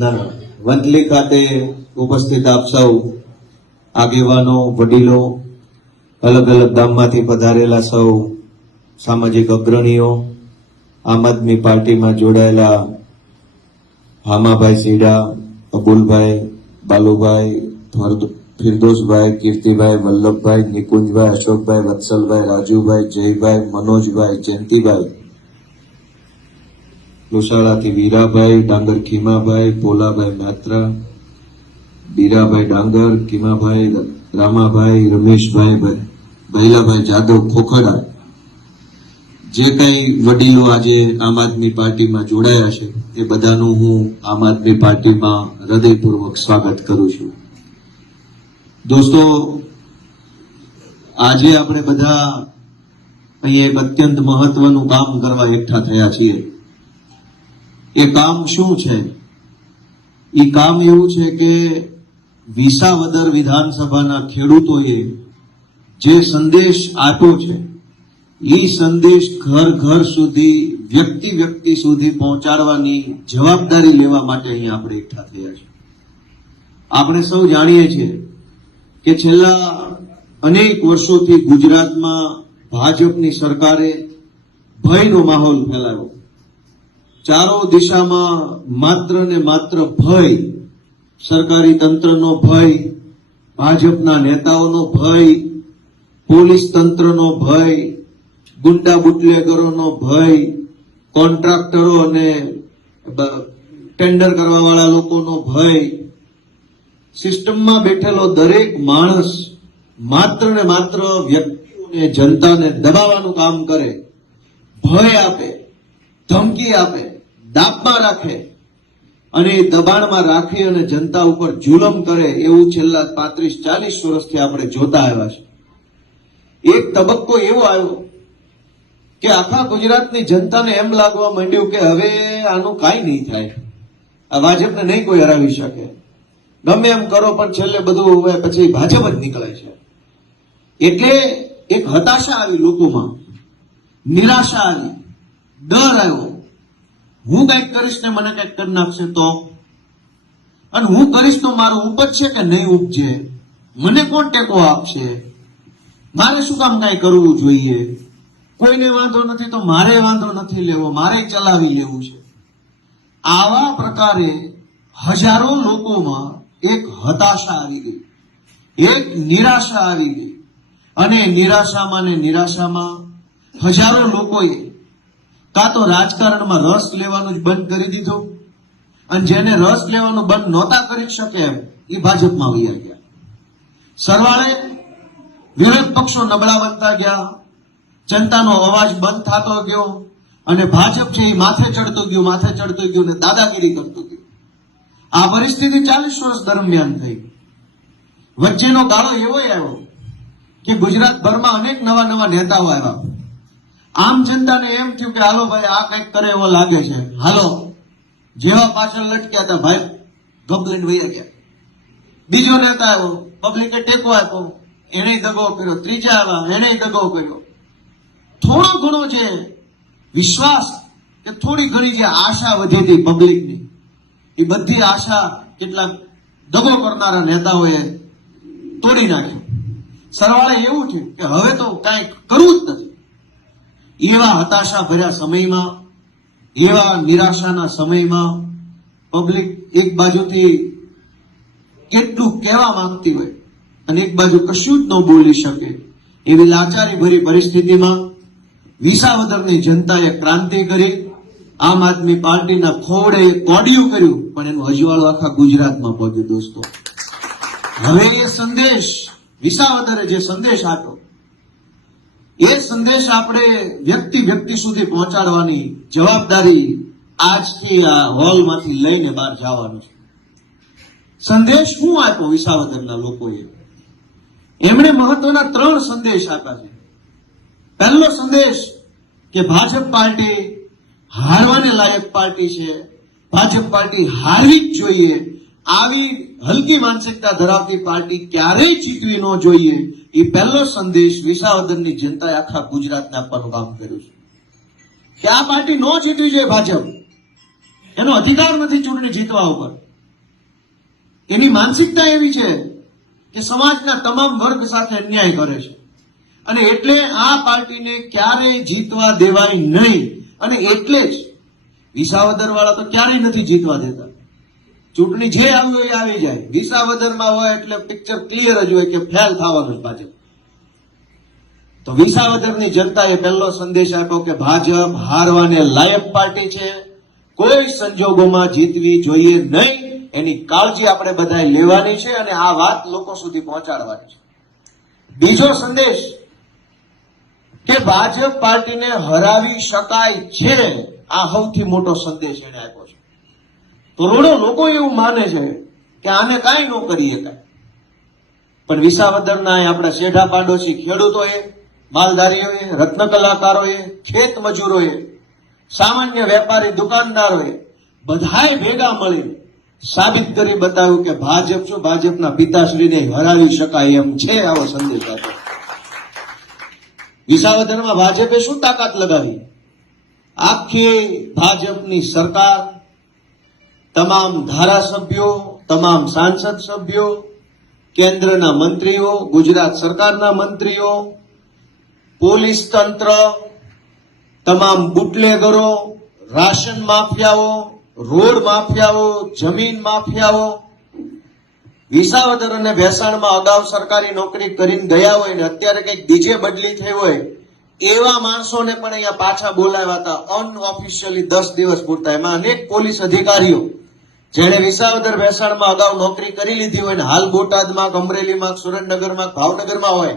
ના વંથલી ખાતે ઉપસ્થિત આપ સૌ આગેવાનો, વડીલો, અલગ અલગ ગામમાંથી પધારેલા સૌ સામાજિક અગ્રણીઓ, આમ આદમી પાર્ટીમાં જોડાયેલા હામાભાઈ સીડા, અબુલભાઈ, બાલુભાઈ, ફિરદોસભાઈ, કીર્તિભાઈ, વલ્લભભાઈ, નિકુંજભાઈ, અશોકભાઈ, વત્સલભાઈ, રાજુભાઈ, જયભાઈ, મનોજભાઈ, જયંતિભાઈ, લોસાળાથી વીરાભાઈ, ડાંગર ખીમાભાઈ, પોલાભાઈ માત્રા, બીરાભાઈ ડાંગર, ખીમાભાઈ, રામાભાઈ, રમેશભાઈ, ભૈલાભાઈ જાદવ, ખોખડા, જે કઈ વડીલો આજે આમ આદમી પાર્ટીમાં જોડાયા છે એ બધાનું હું આમ આદમી પાર્ટીમાં હૃદયપૂર્વક સ્વાગત કરું છું. દોસ્તો, આજે આપણે બધા અહીંયા એક અત્યંત મહત્વનું કામ કરવા એકઠા થયા છીએ. એ કામ શું છે? એ કામ એવું છે કે વિસાવદર વિધાનસભાના ખેડૂતોએ જે સંદેશ આપ્યો છે એ સંદેશ ઘર ઘર સુધી, વ્યક્તિ વ્યક્તિ સુધી પહોંચાડવાની જવાબદારી લેવા માટે અહીંયા આપણે એકઠા થયા છીએ. આપણે સૌ જાણીએ છીએ કે છેલ્લા અનેક વર્ષોથી ગુજરાતમાં ભાજપની સરકારે ભયનો માહોલ ફેલાવ્યો. ચારો દિશામાં માત્ર ને માત્ર ભય, સરકારી તંત્રનો ભય, ભાજપના નેતાઓનો ભય, પોલીસ તંત્રનો ભય, ગુંડા બુટલેગરોનો ભય, કોન્ટ્રાક્ટરો અને ટેન્ડર કરવા વાળા લોકોનો ભય, સિસ્ટમમાં બેઠેલો દરેક માણસ માત્ર ને માત્ર વ્યક્તિઓને, જનતાને દબાવવાનું કામ કરે, ભય આપે, ધમકી આપે, દાબમાં રાખે અને દબાણમાં રાખી અને જનતા ઉપર જુલમ કરે, એવું છેલ્લા 35-40 વર્ષથી આપણે જોતા આવ્યા છે. એક તબક્કો એવો આવ્યો કે આખા ગુજરાતની જનતાને એમ લાગવા માંડ્યું કે હવે આનું કાંઈ નહીં થાય, આ ભાજપને નહીં કોઈ હરાવી શકે, ગમે એમ કરો પણ છેલ્લે બધું હવે પછી ભાજપ જ નીકળે છે. એટલે એક હતાશા આવી લોકોમાં, નિરાશા આવી, ડર આવ્યો. હું કંઈક કરીશ ને મને કંઈક કરી નાખશે તો, અને હું કરીશ તો મારું ઉપજશે કે નહીં ઉપજે, મને કોણ ટેકો આપશે, મારે શું કામ કાંઈ કરવું જોઈએ, કોઈને વાંધો નથી તો મારે વાંધો નથી લેવો, મારે ચલાવી લેવું છે. આવા પ્રકારે હજારો લોકોમાં એક હતાશા આવી ગઈ, એક નિરાશા આવી ગઈ, અને નિરાશામાં હજારો લોકોએ કાં તો રાજકારણમાં રસ લેવાનું જ બંધ કરી દીધું, અને જેને રસ લેવાનું બંધ નહોતા કરી શકે એમ એ ભાજપમાં વયા ગયા. સરવાળે વિરોધ પક્ષો નબળા બનતા ગયા, જનતાનો અવાજ બંધ થતો ગયો, અને ભાજપ છે એ માથે ચડતું ગયું ને દાદાગીરી કરતું ગયું. આ પરિસ્થિતિ 40 વર્ષ દરમિયાન થઈ. વચ્ચેનો ગાળો એવો આવ્યો કે ગુજરાતભરમાં અનેક નવા નેતાઓ આવ્યા. આમ જનતાને એમ થયું કે હાલો ભાઈ આ કંઈક કરે એવો લાગે છે, હાલો. જેવા પાછળ લટક્યા હતા ભાઈ ગબલીન વયા ગયા. બીજો નેતા આવ્યો, પબ્લિકે ટેકો આપ્યો, એને દગો કર્યો. ત્રીજા આવ્યા, એને દગો કર્યો. થોડો ઘણો જે વિશ્વાસ કે થોડી ઘણી જે આશા વધી હતી પબ્લિકની, એ બધી આશા કેટલાક દગો કરનારા નેતાઓએ તોડી નાખ્યો. સરવાળે એવું છે કે હવે તો કાંઈ કરવું જ નથી. એવા હતાશા ભર્યા સમયમાં, એવા નિરાશાના સમયમાં પબ્લિક એક બાજુથી કેટલું કહેવા માંગતી હોય અને એક બાજુ કશું જ ન બોલી શકે, એવી લાચારી ભરી પરિસ્થિતિમાં વિસાવદરની જનતાએ ક્રાંતિ કરી. આમ આદમી પાર્ટીના ખોવડે કોડિયું કર્યું, પણ એનું અજવાળું આખા ગુજરાતમાં પહોંચ્યું. દોસ્તો, હવે એ સંદેશ, વિસાવદરે જે સંદેશ આપ્યો, એ સંદેશ આપણે વ્યક્તિ સુધી પહોંચાડવાની જવાબદારી આજથી આ હોલમાંથી લઈને બહાર જવાનું છે. સંદેશ શું આપ્યો વિસાવદરના લોકોએ? એમણે મહત્વના 3 સંદેશ આપ્યા છે. પહેલો સંદેશ કે ભાજપ પાર્ટી હારવાને લાયક પાર્ટી છે, ભાજપ પાર્ટી હારવી જ જોઈએ, આવી હલકી માનસિકતા ધરાવતી પાર્ટી ક્યારેય જીતવી ન જોઈએ. એ પહેલો સંદેશ વિસાવદરની જનતાએ આખા ગુજરાતને આપવાનું કામ કર્યું છે કે આ પાર્ટી ન જીતવી જોઈએ ભાજપ. એનો અધિકાર નથી ચૂંટણી જીતવા ઉપર. એની માનસિકતા એવી છે કે સમાજના તમામ વર્ગ સાથે અન્યાય કરે છે અને એટલે આ પાર્ટીને ક્યારેય જીતવા દેવાય નહીં. અને એટલે જ વિસાવદર વાળા તો ક્યારેય નથી જીતવા દેતા. ચૂંટણી જે આવી હોય એ આવી જાય. વિસાવદરમાં હોય એટલે પિક્ચર ક્લિયર જ હોય કે ફેલ થવાનું જ ભાજપ. તો વિસાવદરની જનતાએ પહેલો સંદેશ આપ્યો કે ભાજપ હારવાને લાયક પાર્ટી છે, કોઈ સંજોગોમાં જીતવી જોઈએ નહીં. એની કાળજી આપણે બધાએ લેવાની છે અને આ વાત લોકો સુધી પહોંચાડવાની છે. બીજો સંદેશ કે ભાજપ પાર્ટીને હરાવી શકાય છે, આ સૌથી મોટો સંદેશ એને આપ્યો છે. કરોડો લોકો એવું માને છે કે આને કાંઈ ન કરી શકાય, પણ વિસાવદરના આપણા શેઠા પાડોશી ખેડૂતોએ, માલધારીઓએ, રત્ન કલાકારોએ, ખેત મજૂરોએ, સામાન્ય વેપારી દુકાનદારોએ બધાએ ભેગા મળી સાબિત કરી બતાવ્યું કે ભાજપ શું, ભાજપના પિતાશ્રીને હરાવી શકાય એમ છે. આવો સંદેશ આપ્યો. વિસાવદરમાં ભાજપે શું તાકાત લગાવી? આખી ભાજપની સરકાર, તમામ ધારાસભ્યો, તમામ સાંસદ સભ્યો, કેન્દ્રના મંત્રીઓ, ગુજરાત સરકારના મંત્રીઓ, પોલીસ તંત્ર, તમામ બુટલેગરો, રાશન માફિયાઓ, રોડ માફિયાઓ, જમીન માફિયાઓ, વિસાવદર અને ભેસાણમાં અગાઉ સરકારી નોકરી કરીને ગયા હોય ને અત્યારે કંઈક બીજે બદલી થઈ હોય એવા માણસોને પણ અહીંયા પાછા બોલાવ્યા હતા અનઓફિશિયલી 10 દિવસ પૂરતા. એમાં અનેક પોલીસ અધિકારીઓ જેણે વિસાવદર ભેસાણમાં અગાઉ નોકરી કરી લીધી હોય ને હાલ બોટાદમાં, અમરેલીમાં, સુરેન્દ્રનગરમાં, ભાવનગરમાં હોય,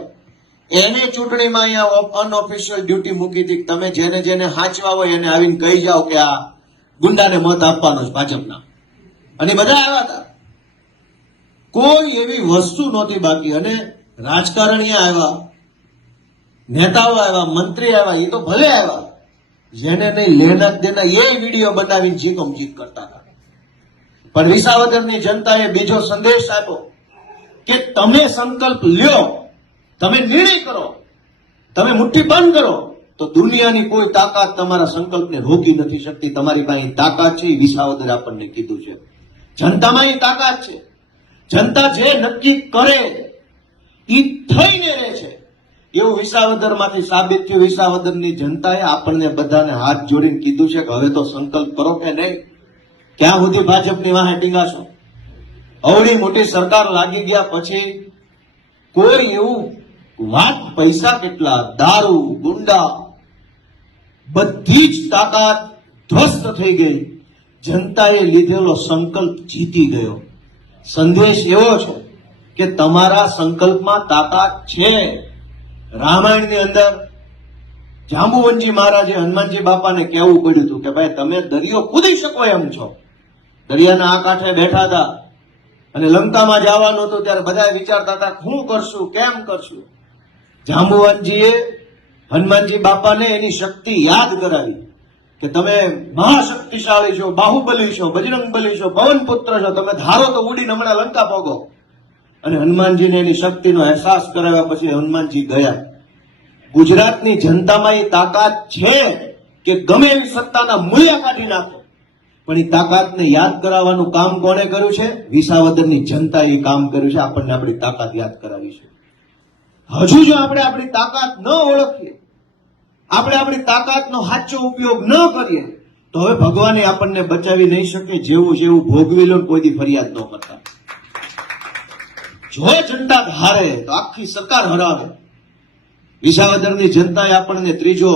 એને ચૂંટણીમાં અહીંયા અનઓફિશિયલ ડ્યુટી મૂકી હતી. તમે જેને જેને હાંચવા હોય એને આવીને કહી જાઓ કે આ ગુંડાને મત આપવાનો છે ભાજપના. અને બધા આવ્યા હતા. કોઈ એવી વસ્તુ નહોતી બાકી. અને રાજકારણીઓ આવ્યા, નેતાઓ આવ્યા, મંત્રી આવ્યા, એ તો ભલે આવ્યા, જેને નહીં લેના દેના એ વિડીયો બનાવીને જીકમ જીક કરતા હતા. પણ વિસાવદરની જનતાએ બીજો સંદેશ આપ્યો કે તમે સંકલ્પ લ્યો, તમે નિર્ણય કરો, તમે મુઠ્ઠી બંધ કરો તો દુનિયાની કોઈ તાકાત તમારા સંકલ્પને રોકી નથી શકતી. તમારી પાસે તાકાત છે, એ વિસાવદર આપણને કીધું છે. જનતામાં એ તાકાત છે. જનતા જે નક્કી કરે એ થઈને રહે છે એવું વિસાવદરમાંથી સાબિત થયું. વિસાવદરની જનતાએ આપણને બધાને હાથ જોડીને કીધું છે કે હવે તો સંકલ્પ કરો કે નહીં. ક્યાં સુધી ભાજપની વાહે ટીંગાશો? અવળી મોટી સરકાર લાગી ગયા પછી કોઈ એવું વાત, પૈસા કેટલા, દારૂ, ગુંડા, બધી જ તાકાત ધ્વસ્ત થઈ ગઈ. જનતાએ લીધેલો સંકલ્પ જીતી ગયો. સંદેશ એવો છે કે તમારા સંકલ્પમાં તાકાત છે. રામાયણની અંદર જાંબુવનજી મહારાજે હનુમાનજી બાપાને કહેવું પડ્યું હતું કે ભાઈ તમે દરિયો કૂદી શકો એમ છો. દરિયાના આ કાંઠે બેઠા હતા અને લંકામાં જવાનું હતું ત્યારે બધા વિચારતા હતા શું કરશું, કેમ કરશું. જાંબુવનજીએ હનુમાનજી બાપાને એની શક્તિ યાદ કરાવી કે તમે મહાશક્તિશાળી છો, બાહુબલી છો, બજરંગબલી છો, પવનપુત્ર છો, તમે ધારો તો ઉડીને હમણાં લંકા પોગો. અને હનુમાનજીને એની શક્તિનો અહેસાસ કરાવ્યા પછી હનુમાનજી ગયા. ગુજરાતની જનતામાં એ તાકાત છે કે ગમે એવી સત્તાના મૂલ્ય કાઢી નાખો, પણ એ તાકાતને યાદ કરાવવાનું કામ કોણે કર્યું છે? વિસાવદરની જનતાએ કામ કર્યું છે. આપણને આપણી તાકાત યાદ કરાવી છે. હજુ જો આપણે આપણી તાકાત ન ઓળખીએ, આપણે આપણી તાકાતનો સાચો ઉપયોગ ન કરીએ તો હવે ભગવાને આપણને બચાવી નહીં શકે. જેવું જેવું ભોગવી લો, કોઈ દી ફરિયાદ ન કરતા. જો જનતા હારે તો આખી સરકાર હરાવે. વિસાવદરની જનતાએ આપણને ત્રીજો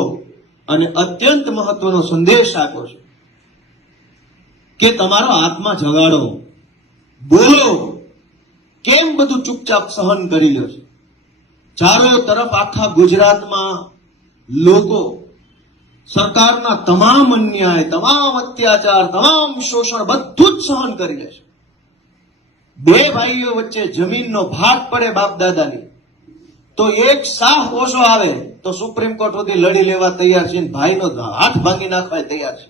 અને અત્યંત મહત્વનો સંદેશ આપ્યો છે કે તમારો આત્મા જગાડો, બોલો. કેમ બધું ચૂપચાપ સહન કરી લ્યો છે? ચારો તરફ આખા ગુજરાતમાં લોકો સરકારના તમામ અન્યાય, તમામ અત્યાચાર, તમામ શોષણ બધું જ સહન કરી લે છે. બે ભાઈઓ વચ્ચે જમીનનો ભાગ પડે બાપ દાદાની તો એક શાહ ઓછો આવે તો સુપ્રીમ કોર્ટ સુધી લડી લેવા તૈયાર છે, ભાઈનો હાથ ભાંગી નાખવા તૈયાર છે.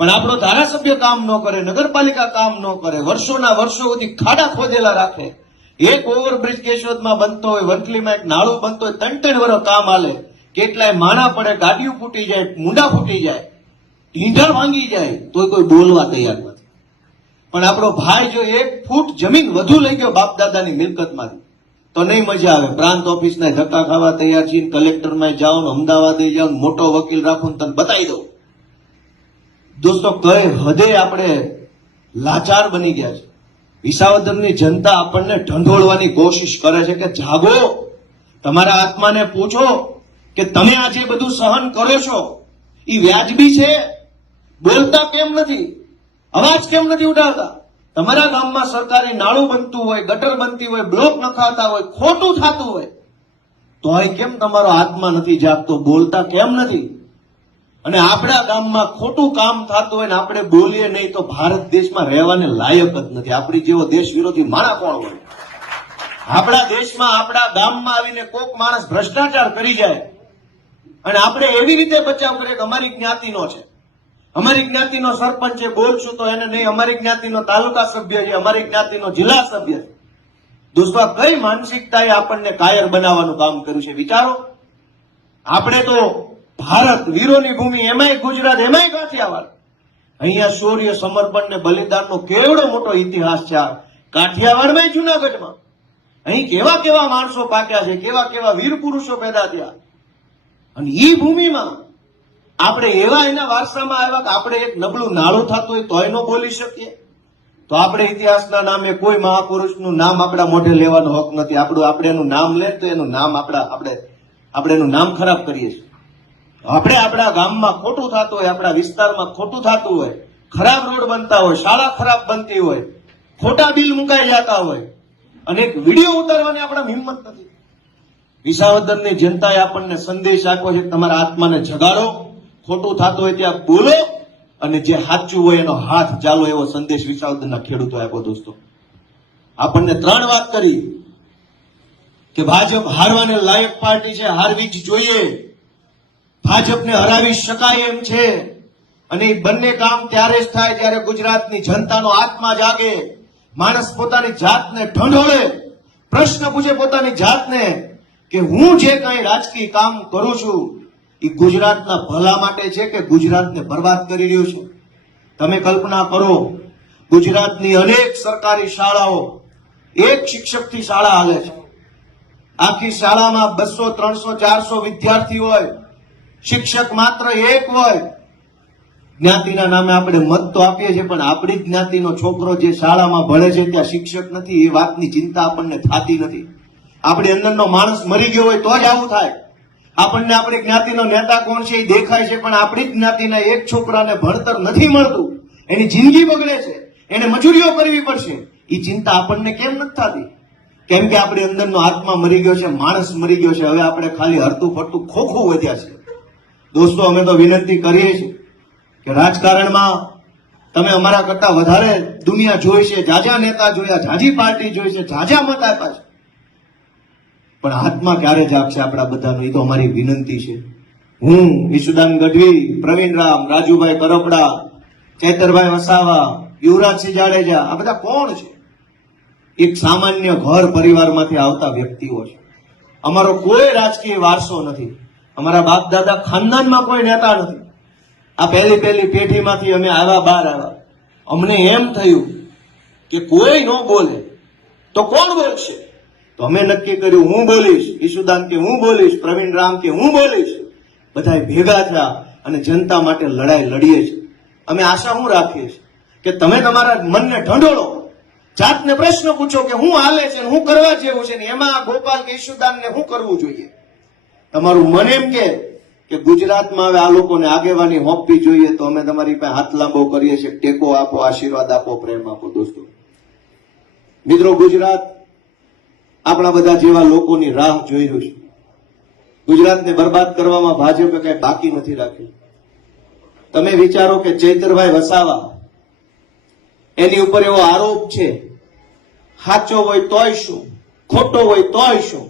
પણ આપણો ધારાસભ્ય કામ ન કરે, નગરપાલિકા કામ ન કરે, વર્ષોના વર્ષો સુધી ખાડા ખોદેલા રાખે. એક ઓવરબ્રિજ કેશોદમાં બનતો હોય, વંથલીમાં એક નાળું બનતો હોય, 3-3 વર્ષ કામ હાલે, કેટલાય માણા પડે, ગાડીઓ ફૂટી જાય, મુંડા ફૂટી જાય. ઢીંઢા ભાંગી જાય તોય કોઈ બોલવા તૈયાર નથી. પણ આપણો ભાઈ જો 1 ફૂટ જમીન વધુ લઈ ગયો બાપ દાદાની મિલકતમાંથી તો નહીં મજા આવે. પ્રાંત ઓફિસના ધક્કા ખાવા તૈયાર છીએ, કલેક્ટરમાં જાઓ ને અમદાવાદે જાઓ, મોટો વકીલ રાખો ને તને બતાવી દઉં. દોસ્તો, કઈ હદે આપણે લાચાર બની ગયા છે. વિસાવદરની જનતા આપણને ઢંઢોળવાની કોશિશ કરે છે કે જાગો, તમારા આત્માને પૂછો કે તમે આ જે બધું સહન કરો છો એ વ્યાજબી છે? બોલતા કેમ નથી? અવાજ કેમ નથી ઉઠાવતા? તમારા ગામમાં સરકારી નાળું બનતું હોય, ગટર બનતી હોય, બ્લોક નખાતા હોય, ખોટું થતું હોય તોય કેમ તમારો આત્મા નથી જાગતો? બોલતા કેમ નથી? અને આપણા ગામમાં ખોટું કામ થતું હોય ને આપણે બોલીએ નહીં તો ભારત દેશમાં રહેવાને લાયક જ નથી. આપણી જેવો દેશ વિરોધી માણા કોણ હોય? આપણા દેશમાં, આપણા ગામમાં આવીને કોક માણસ ભ્રષ્ટાચાર કરી જાય અને આપણે એવી રીતે બચાવ કરીએ કે અમારી જ્ઞાતિનો છે, અમારી જ્ઞાતિનો સરપંચ છે, બોલશું તો એને નહીં, અમારી જ્ઞાતિનો તાલુકા સભ્ય છે, અમારી જ્ઞાતિનો જિલ્લા સભ્ય છે. દોસ્તો, આ કઈ માનસિકતાએ આપણને કાયર બનાવવાનું કામ કર્યું છે? વિચારો. આપણે તો ભારત વીરોની ભૂમિ, એમાંય ગુજરાત, એમાંય કાઠિયાવાડ. અહીંયા શૌર્ય, સમર્પણ ને બલિદાનનો કેવડો મોટો ઇતિહાસ છે. કાઠિયાવાડમાં, જુનાગઢમાં અહીં કેવા કેવા માણસો પાક્યા છે, કેવા કેવા વીર પુરુષો પેદા થયા. અને ઈ ભૂમિમાં આપણે એવા એના વારસામાં આવ્યા કે આપણે એક નબળું નાળું થતું હોય તોય ન બોલી શકીએ. તો આપણે ઇતિહાસના નામે કોઈ મહાપુરુષનું નામ આપણા મોઢે લેવાનો હક નથી. આપણે એનું નામ લે તો એનું નામ આપણે એનું નામ ખરાબ કરીએ છીએ. આપણે આપણા ગામમાં ખોટું થતું હોય, આપણા વિસ્તારમાં ખોટું થતું હોય, ખરાબ રોડ બનતા હોય, શાળા ખરાબ બનતી હોય, ખોટા બિલ મુકાઈ જતા હોય અને એક વિડીયો ઉતારવાની આપણા હિંમત નથી. વિસાવદરની જનતાએ આપણને સંદેશ આપ્યો છે, તમારા આત્માને જગાડો, ખોટું થતું હોય ત્યાં બોલો અને જે સાચું હોય એનો હાથ ચાલો, એવો સંદેશ વિસાવદરના ખેડૂતો આપ્યો. દોસ્તો, આપણને 3 વાત કરી કે ભાજપ હારવાને લાયક પાર્ટી છે, હારવી જ જોઈએ. ભાજપને હરાવી શકાય એમ છે અને એ બંને કામ ત્યારે જ થાય જ્યારે ગુજરાતની જનતાનો આત્મા જાગે, માણસ પોતાની જાતને ઢંઢોળે, પ્રશ્ન પૂછે પોતાની જાતને કે હું જે કાંઈ રાજકીય કામ કરું છું એ ગુજરાતના ભલા માટે છે કે ગુજરાતને બરબાદ કરી રહ્યું છે? તમે કલ્પના કરો, ગુજરાતની અનેક સરકારી શાળાઓ એક શિક્ષકથી શાળા હાલે છે. આખી શાળામાં 200, 300, 400 વિદ્યાર્થી હોય, શિક્ષક માત્ર 1 હોય. જ્ઞાતિના નામે આપણે મત તો આપીએ છીએ પણ આપણી જ જ્ઞાતિનો છોકરો જે શાળામાં ભણે છે ત્યાં શિક્ષક નથી, એ વાતની ચિંતા આપણને થતી નથી. આપણી અંદરનો માણસ મરી ગયો હોય તો જ આવું થાય. આપણને આપણી જ્ઞાતિનો નેતા કોણ છે એ દેખાય છે પણ આપણી જ જ્ઞાતિના એક છોકરાને ભણતર નથી મળતું, એની જિંદગી બગડે છે, એને મજૂરીઓ કરવી પડશે, એ ચિંતા આપણને કેમ નથી થતી? કેમ કે આપણી અંદરનો આત્મા મરી ગયો છે, માણસ મરી ગયો છે. હવે આપણે ખાલી હરતું ફરતું ખોખું વધ્યા છે. દોસ્તો, અમે તો વિનંતી કરીએ છીએ કે રાજકારણમાં તમે અમારા કરતા વધારે દુનિયા જોઈ છે, જાજા નેતા જોયા, જાજી પાર્ટી જોઈ છે, જાજા મત આપ્યા છે, પણ આત્મા ક્યારે જાગશે આપણા બધાનો? એ તો અમારી વિનંતી છે. હું, ઈશુદાન ગઢવી, પ્રવીણ રામ, રાજુભાઈ કરપડા, ચૈતરભાઈ વસાવા, યુવરાજસિંહ જાડેજા, આ બધા કોણ છે? એક સામાન્ય ઘર પરિવારમાંથી આવતા વ્યક્તિઓ છે. અમારો કોઈ રાજકીય વારસો નથી, અમારા બાપ દાદા ખાનદાનમાં કોઈ નેતા નથી. આ પહેલી પેઢીમાંથી અમે બહાર આવ્યા. અમને એમ થયું કે કોઈ ન બોલે તો કોણ બોલશે? તો અમે નક્કી કર્યું, હું બોલીશ. ઈશુદાન કે હું બોલીશ, પ્રવીણ રામ કે હું બોલીશ. બધા ભેગા થયા અને જનતા માટે લડાઈ લડીએ છીએ. અમે આશા હું રાખીએ છીએ કે તમે તમારા મનને ઢંઢોળો, જાતને પ્રશ્ન પૂછો કે હું હાલે છે, હું કરવા જેવું છે ને એમાં ગોપાલ કે ઈશુદાનને હું કરવું જોઈએ. તમારું મન એમ કે ગુજરાતમાં હવે આ લોકોને આગેવાની હોપવી જોઈએ તો અમે તમારી પાસે હાથ લાંબો કરીએ છીએ, ટેકો આપો, આશીર્વાદ આપો, પ્રેમ આપો. દોસ્તો મિત્રો, ગુજરાત આપણા બધા જેવા લોકોની રાહ જોઈ રહ્યું છે. ગુજરાતને બરબાદ કરવામાં ભાજપે કઈ બાકી નથી રાખ્યું. તમે વિચારો કે ચૈતરભાઈ વસાવા, એની ઉપર એવો આરોપ છે, સાચો હોય તોય શું, ખોટો હોય તોય શું.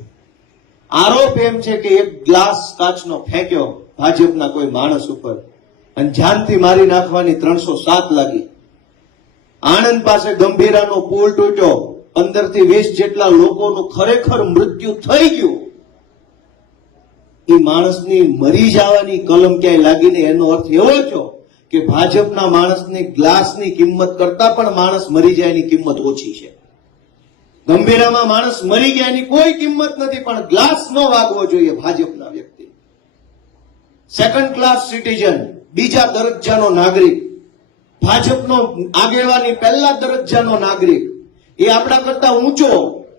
આરોપ એમ છે કે એક ગ્લાસ કાચનો ફેંક્યો ભાજપના કોઈ માણસ ઉપર અને જાનથી મારી નાખવાની 307 લાગી. આણંદ પાસે ગંભીરાનો પુલ તૂટ્યો, 15 થી 20 જેટલા લોકોનું ખરેખર મૃત્યુ થઈ ગયું. એ માણસની મરી જવાની કલમ ક્યાંય લાગીને એનો અર્થ એવો થયો કે ભાજપના માણસની ગ્લાસની કિંમત કરતા પણ માણસ મરી જાય એની કિંમત ઓછી છે. ગંભીરામાં માણસ મરી ગયા એની કોઈ કિંમત નથી, પણ ગ્લાસ ન વાગવો જોઈએ ભાજપના વ્યક્તિ. સેકન્ડ ક્લાસ સિટીઝન, બીજા દરજ્જાનો નાગરિક, ભાજપનો આગેવાની પહેલા દરજ્જાનો નાગરિક, એ આપણા કરતા ઊંચો,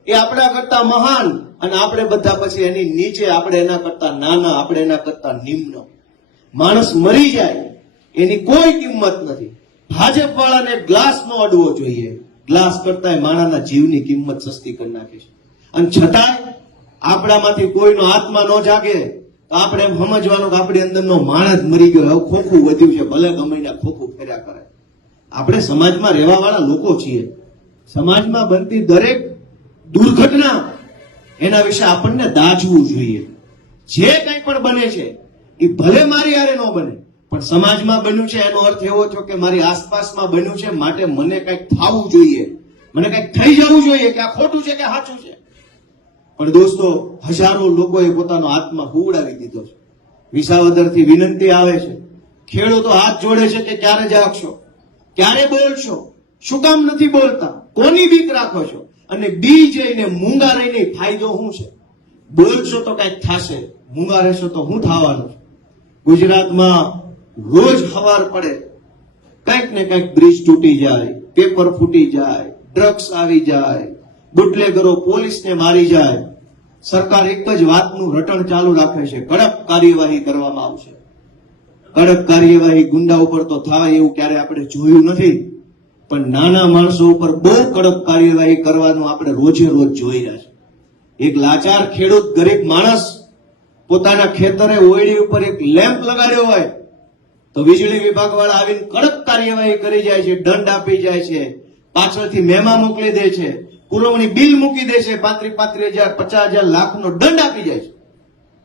એ આપણા કરતા મહાન, અને આપણે બધા પછી એની નીચે, આપણે એના કરતા નાના, આપણે એના કરતા નિમ્ન. માણસ મરી જાય એની કોઈ કિંમત નથી. ભાજપ વાળાને ગ્લાસ નો અડવો જોઈએ. ગ્લાસ કરતા માણાના જીવની કિંમત સસ્તી કરી નાખે છે. અને છતાંય આપણામાંથી કોઈનો આત્મા ન જાગે તો આપણે એમ સમજવાનું કે આપણી અંદરનો માણસ મરી ગયો, હવે ખોખું વધ્યું છે, ભલે ગમે ખોખું ફેર્યા કરે. આપણે સમાજમાં રહેવા વાળા લોકો છીએ. સમાજમાં બનતી દરેક દુર્ઘટના એના વિશે આપણને દાજવું જોઈએ. જે કંઈ પણ બને છે એ ભલે મારી હારે ન બને, પણ સમાજમાં બન્યું છે એનો અર્થ એવો થયો કે મારી આસપાસમાં બન્યું છે, માટે મને કંઈક થવું જોઈએ, મને કંઈક થઈ જવું જોઈએ કે આ ખોટું છે કે સાચું છે. પણ દોસ્તો, હજારો લોકોએ પોતાનો આત્મા હુવડાવી દીધો છે. વિસાવદરથી વિનંતી આવે છે, ખેડૂતો હાથ જોડે છે કે ક્યારે જાગશો, ક્યારે બોલશો, શું કામ નથી બોલતા, કોની બીક રાખો છો, અને બી જઈને મૂંગા રહીને ફાયદો શું છે? બોલશો તો કંઈક થશે, મૂંગા રહેશો તો શું થવાનું છે? ગુજરાતમાં રોજ સવાર પડે કંઈક ને કંઈક બ્રિજ તૂટી જાય, પેપર ફૂટી જાય, ડ્રગ્સ આવી જાય, બુટલેગરો પોલીસને મારી જાય. સરકાર એક જ વાતનું રટણ ચાલુ રાખે છે, કડક કાર્યવાહી કરવામાં આવશે. કડક કાર્યવાહી ગુંડા ઉપર તો થાય એવું ક્યારે આપણે જોયું નથી, પણ નાના માણસો ઉપર બહુ કડક કાર્યવાહી કરવાનું આપણે રોજે રોજ જોઈ રહ્યા છે. એક લાચાર ખેડૂત, ગરીબ માણસ પોતાના ખેતરે ઓયડી ઉપર એક લેમ્પ લગાડ્યો હોય તો વીજળી વિભાગ વાળા આવીને કડક કાર્યવાહી કરી જાય છે, દંડ આપી જાય છે, પાછળથી મેમા મોકલી દે છે, પુરવણી બિલ મૂકી દે છે, 35,000, 50,000 લાખનો દંડ આપી જાય છે.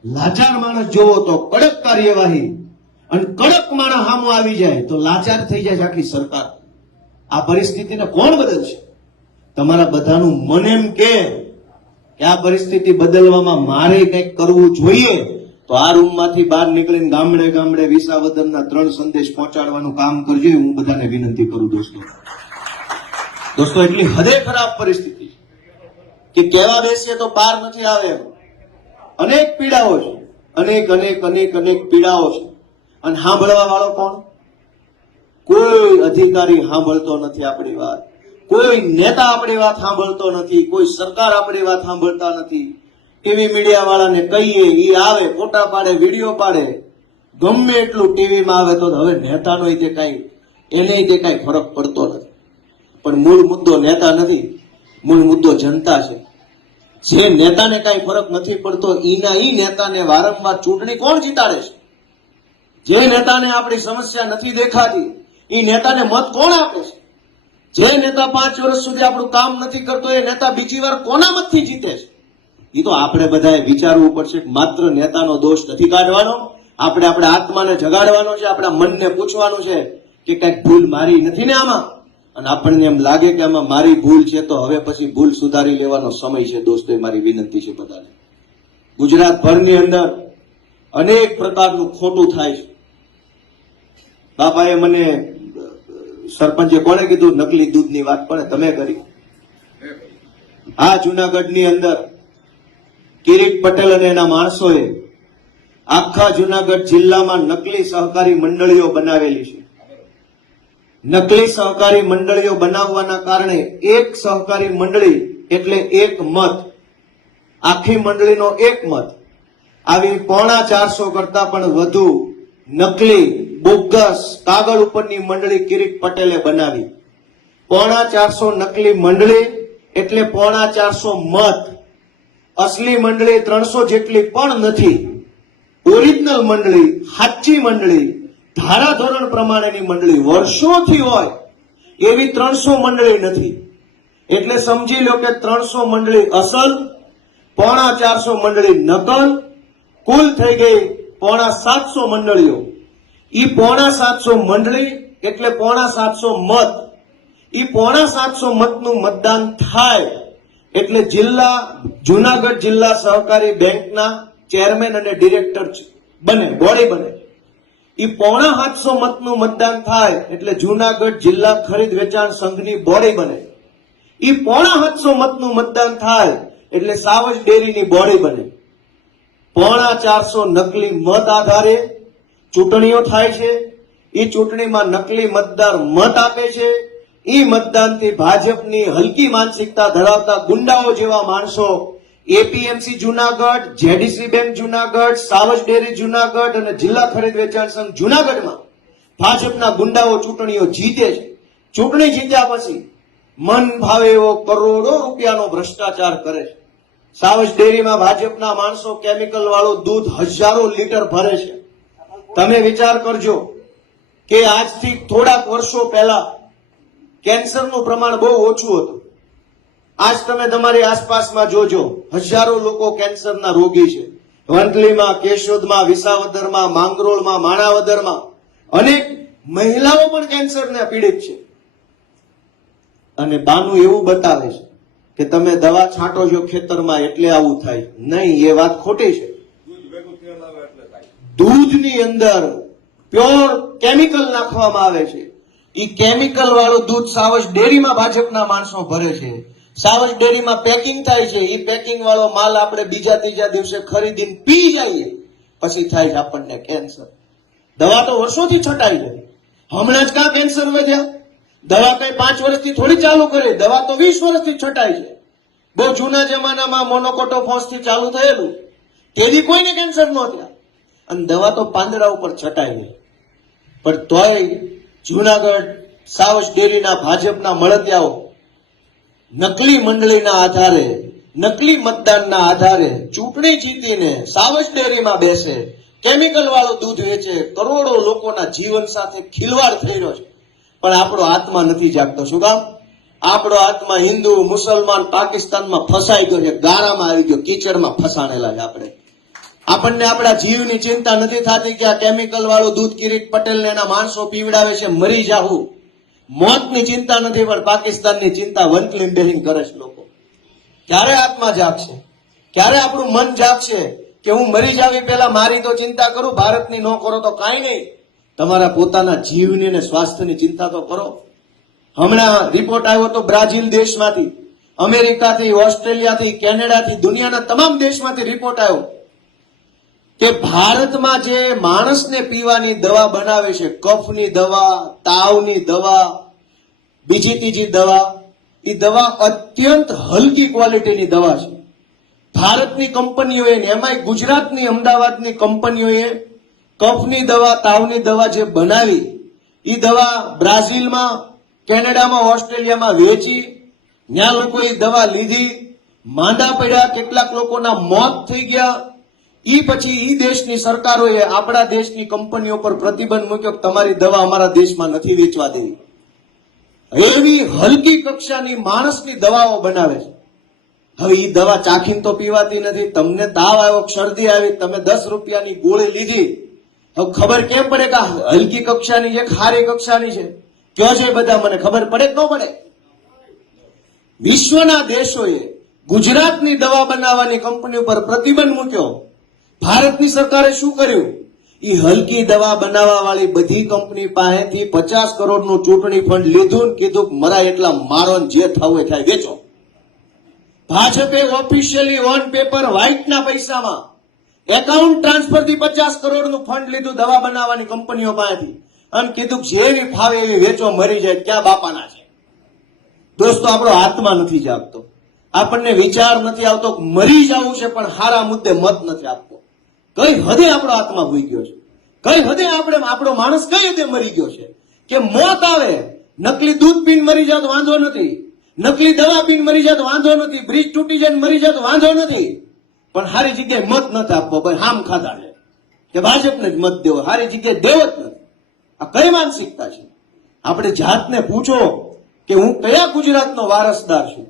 લાચાર માણસ જોવો તો કડક કાર્યવાહી, અને કડક માણસ સામો આવી જાય તો લાચાર થઈ જાય છે આખી સરકાર. આ પરિસ્થિતિને કોણ બદલશે? તમારા બધાનું મન એમ કે આ પરિસ્થિતિ બદલવામાં મારે કંઈક કરવું જોઈએ, તો આ રૂમમાંથી બહાર નીકળીને ગામડે ગામડે વિસાવદરના 3 સંદેશ પહોંચાડવાનું કામ કરજો. હું બધાને વિનંતી કરું દોસ્તો, એટલી હદે ખરાબ પરિસ્થિતિ કે કહેવા બેસીએ તો પાર નથી આવે. અનેક પીડાઓ છે, અનેક અનેક અનેક અનેક પીડાઓ છે, અને સાંભળવા વાળો કોણ? કોઈ અધિકારી સાંભળતો નથી આપણી વાત, કોઈ નેતા આપણી વાત સાંભળતો નથી, કોઈ સરકાર આપણી વાત સાંભળતા નથી. ટીવી મીડિયા વાળાને કહીએ, એ આવે, ફોટા પાડે, વિડીયો પાડે, ગમે એટલું ટીવીમાં આવે તો હવે નેતાનો તે કઈ ફરક પડતો નથી. પણ મૂળ મુદ્દો નેતા નથી, મૂળ મુદ્દો જનતા છે. જે નેતાને કઈ ફરક નથી પડતો, ઈ નેતાને વારંવાર ચૂંટણી કોણ જીતાડે છે? જે નેતાને આપણી સમસ્યા નથી દેખાતી, એ નેતાને મત કોણ આપે છે? જે નેતા 5 વર્ષ સુધી આપણું કામ નથી કરતો, એ નેતા બીજી વાર કોના મતથી જીતે છે? એ તો આપણે બધાએ વિચારવું પડશે. માત્ર નેતાનો દોષ નથી કાઢવાનો, આપણે આપણા આત્માને જગાડવાનો છે, આપણા મનને પૂછવાનું છે કે કંઈક ભૂલ મારી નથી ને આમાં. અને આપણને એમ લાગે કે આમાં મારી ભૂલ છે તો હવે પછી ભૂલ સુધારી લેવાનો સમય છે. દોસ્તો, એ મારી વિનંતી છે બધાને. ગુજરાતભરની અંદર અનેક પ્રકારનું ખોટું થાય છે. બાપાએ મને, સરપંચે કોણે કીધું નકલી દૂધની વાત? પણ તમે કરી. આ જુનાગઢની અંદર કિરીટ પટેલ અને એના માણસોએ આખા જુનાગઢ જિલ્લામાં નકલી સહકારી મંડળીઓ બનાવેલી છે. નકલી સહકારી મંડળીઓ બનાવવાના કારણે એક સહકારી મંડળી એટલે એક મત, આખી મંડળીનો એક મત. આવી 450 કરતા પણ વધુ નકલી બોગસ કાગળ ઉપરની મંડળી કિરીટ પટેલે બનાવી. 450 નકલી મંડળી એટલે 450 મત. અસલી મંડળી 300 જેટલી પણ નથી. ઓરિજિનલ મંડળી, સાચી મંડળી, ધારાધોરણ પ્રમાણેની મંડળી વર્ષોથી હોય એવી 300 મંડળી નથી. એટલે સમજી લો કે 300 મંડળી અસલ, 450 મંડળી નકલ, કુલ થઈ ગઈ 750 મંડળીઓ. ઈ 750 મંડળી એટલે 750 મત. ઈ 750 મતનું મતદાન થાય એટલે જુનાગઢ જિલ્લા સહકારી બેંકના ચેરમેન અને ડિરેક્ટર બને, બોડી બને. એ 750 મતનું મતદાન થાય એટલે જુનાગઢ જિલ્લા ખરીદ વેચાણ સંઘની બોડી બને. એ 750 મતનું મતદાન થાય એટલે સાવજ ડેરીની બોડી બને. 450 નકલી મત આધારે ચૂંટણીઓ થાય છે. એ ચૂંટણીમાં નકલી મતદાર મત આપે છે. એ મતદાનથી ભાજપની હલકી માનસિકતા ધરાવતા ગુંડાઓ જેવા માણસો APMC Junagadh, JDC bank Junagadh, Savaj dairy Junagadh અને જિલ્લા ખરીદ વેચાણ સંઘ જુનાગઢમાં ભાજપના ગુંડાઓ ચૂંટણીઓ જીતે છે. ચૂંટણી જીત્યા પછી મન ભાવે એવો કરોડો રૂપિયાનો ભ્રષ્ટાચાર કરે છે. સાવજ ડેરીમાં ભાજપના માણસો કેમિકલ વાળું દૂધ હજારો લીટર ભરે છે. તમે વિચાર કરજો કે આજથી થોડાક વર્ષો પહેલા કેન્સરનું પ્રમાણ બહુ ઓછું હતું. આજ તમે તમારી આસપાસમાં જોજો, હજારો લોકો કેન્સરના રોગી છે. વંથલીમાં, કેશોદમાં, વિસાવદરમાં, માંગરોળમાં, માણાવદરમાં અનેક મહિલાઓ પણ કેન્સરને પીડિત છે. અને બાનું એવું બતાવે છે કે તમે દવા છાંટો છો ખેતરમાં એટલે આવું થાય. નહીં, એ વાત ખોટી છે. દૂધની અંદર પ્યોર કેમિકલ નાખવામાં આવે છે. એ કેમિકલ વાળું દૂધ સાવજ ડેરીમાં ભાજપના માણસો ભરે છે. સાવજ ડેરીમાં પેકિંગ થાય છે. એ પેકિંગ વાળો માલ આપણે બીજા ત્રીજા દિવસે ખરીદીને પી જઈએ, પછી થાય છે આપણને કેન્સર. દવા તો વર્ષોથી છટાઈ છે. હમણાં જ ક્યાં કેન્સર વધ્યા? દવા કઈ 5 વર્ષથી થોડી ચાલુ કરી, દવા તો 20 વર્ષથી છટાઈ છે. બહુ જૂના જમાનામાં મોનોકોટોફોસ થી ચાલુ થયેલું, તેથી કોઈને કેન્સર ન થયા. અને દવા તો પાંદડા ઉપર છટાઈ ગઈ. પણ તોય જુનાગઢ સાવજ ડેરીના ભાજપના મળતિયાઓ નકલી મંડળીના આધારે, નકલી મતદાનના આધારે ચૂંટણી જીતીને સાવજ ડેરીમાં બેસે, કેમિકલ વાળું દૂધ વેચે, કરોડો લોકોના જીવન સાથે ખિલવાડ થઈ રહ્યો છે. પણ આપણો આત્મા નથી જાગતો. શું કામ? આપણો આત્મા હિન્દુ, મુસલમાન, પાકિસ્તાનમાં ફસાઈ ગયો છે, ગારામાં આવી ગયો, કીચડમાં ફસાણેલા છે આપણે. આપણને આપણા જીવની ચિંતા નથી થતી કે આ કેમિકલ વાળું દૂધ કિરીટ પટેલ ને એના માણસો પીવડાવે છે, મરી જાવું. મોતની ચિંતા નથી, પણ પાકિસ્તાનની ચિંતા વંકલીમ બેહીને કરે છે લોકો. ક્યારે આત્મા જાગશે? ક્યારે આપણું મન જાગશે કે હું મરી જાવી પહેલા મારી તો ચિંતા કરું, ભારતની ન કરો તો કાંઈ નહીં, તમારા પોતાના જીવની અને સ્વાસ્થ્યની ચિંતા તો કરો. હમણાં રિપોર્ટ આવ્યો તો બ્રાઝિલ દેશમાંથી, અમેરિકાથી, ઓસ્ટ્રેલિયાથી, કેનેડાથી, દુનિયાના તમામ દેશમાંથી રિપોર્ટ આવ્યો કે ભારતમાં જે માણસને પીવાની દવા બનાવે છે, કફની દવા, તાવની દવા, બીજી ત્રીજી દવા, એ દવા અત્યંત હલકી ક્વોલિટીની દવા છે. ભારતની કંપનીઓએ, એમાંય ગુજરાતની, અમદાવાદની કંપનીઓએ કફની દવા, તાવની દવા જે બનાવી, એ દવા બ્રાઝિલમાં, કેનેડામાં, ઓસ્ટ્રેલિયામાં વેચી. ત્યાં લોકોએ દવા લીધી, માંદા પડ્યા, કેટલાક લોકોના મોત થઈ ગયા. ઈ પછી ઈ દેશની સરકારોએ આપણા દેશની કંપનીઓ પર પ્રતિબંધ મૂક્યો કે તમારી દવા અમારા દેશમાં નથી વેચવા દેવી. એવી હલકી કક્ષાની માણસની દવાઓ બનાવે છે. હવે ઈ દવા ચાખીને તો પીવાતી નથી. તમને તાવ આવ્યો, શરદી આવી, તમે 10 રૂપિયાની ગોળી લીધી, હવે ખબર કેમ પડે કે હલકી કક્ષાની છે, ખારી કક્ષાની છે? કયો છે બધા, મને ખબર પડે કે ન પડે? વિશ્વના દેશોએ ગુજરાતની દવા બનાવવાની કંપની પર પ્રતિબંધ મૂક્યો. ભારતની સરકારે શું કર્યું? એ હલકી દવા બનાવવા વાળી બધી કંપની પાસેથી 50 કરોડનું ચૂંટણી ફંડ લીધું ને કીધું મરાય એટલા મારો, જે થવું થાય વેચો. ભાજપે ઓફિશિયલી ઓન પેપર વ્હાઇટના પૈસામાં એકાઉન્ટ ટ્રાન્સફરથી 50 કરોડનું ફંડ લીધું દવા બનાવવાની કંપનીઓ પાસેથી અને કીધું જેવી ફાવે એવી વેચો, મરી જાય. ક્યાં બાપાના છે? દોસ્તો, આપણો આત્મા નથી જાગતો. આપણને વિચાર નથી આવતો મરી જવું છે, પણ હારા મુદ્દે મત નથી આપતો. કઈ હદે આપણો આત્મા ભૂઈ ગયો છે? કઈ હદે આપણો માણસ કઈ હદે મરી ગયો છે કે મોત આવે, નકલી દૂધ પીને મરી જાય તો વાંધો નથી, નકલી દવા પીને મરી જાય તો વાંધો નથી, બ્રિજ તૂટી જાય મરી જાય તો વાંધો નથી, પણ હારી જગ્યાએ મત નથી આપવો. ભાઈ હામ ખાધા છે કે ભાજપને જ મત દેવો, હારી જગ્યાએ દેવો જ નથી. આ કઈ માનસિકતા છે? આપણે જાતને પૂછો કે હું કયા ગુજરાતનો વારસદાર છું,